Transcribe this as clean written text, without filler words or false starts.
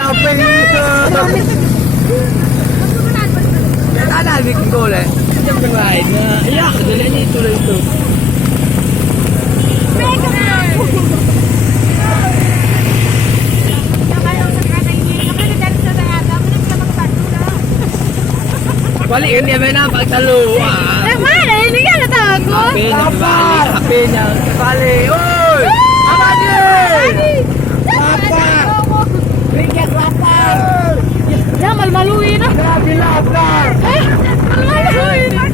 Apa itu? Ada lagi golek. Jam yang lain. Iya, kedelainya itu lah itu. Balik kan dia main apa telu. Mana ini kan kata aku. HP-nya balik. Oi. Apa dia? Lapar. Ringkat lapar. Jangan malu-maluin. Lapar. Malu-maluin.